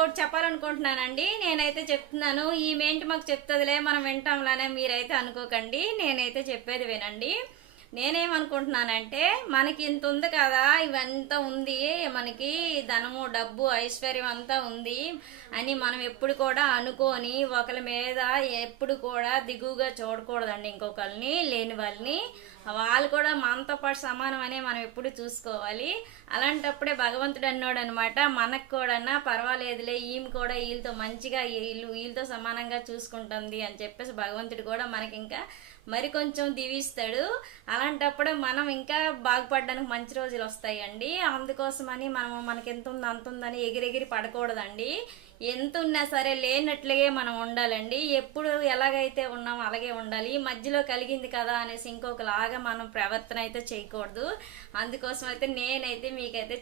ఇంకొకటి చెప్పాలనుకుంటున్నానండి. నేనైతే చెప్తున్నాను, ఈమెంటి మాకు చెప్తుందిలే మనం వింటాంలానే మీరైతే అనుకోకండి. నేనైతే చెప్పేది వినండి. నేనేమనుకుంటున్నానంటే, మనకి ఇంత ఉంది కదా, ఇవంతా ఉంది, మనకి ధనము డబ్బు ఐశ్వర్యం అంతా ఉంది అని మనం ఎప్పుడు కూడా అనుకొని ఒకరి మీద ఎప్పుడు కూడా దిగువగా చూడకూడదండి. ఇంకొకరిని, లేని వాళ్ళని, వాళ్ళు కూడా మనతో పాటు సమానం అనే మనం ఎప్పుడు చూసుకోవాలి. అలాంటప్పుడే భగవంతుడు అన్నాడు అనమాట, మనకు కూడా పర్వాలేదులే, ఈమె కూడా వీళ్ళతో మంచిగా వీళ్ళతో సమానంగా చూసుకుంటుంది అని చెప్పేసి భగవంతుడు కూడా మనకి ఇంకా మరి కొంచెం దీవిస్తాడు. అలాంటప్పుడు మనం ఇంకా బాగుపడడానికి మంచి రోజులు వస్తాయండి. అందుకోసమని మనకి ఎంత ఉంది అంత ఉందని ఎగిరెగిరి పడకూడదండి. ఎంత ఉన్నా సరే లేనట్లుగే మనం ఉండాలండి. ఎప్పుడు ఎలాగైతే ఉన్నామో అలాగే ఉండాలి. మధ్యలో కలిగింది కదా అనేసి ఇంకొకలాగా మనం ప్రవర్తన అయితే చేయకూడదు. అందుకోసం అయితే నేనైతే మీకైతే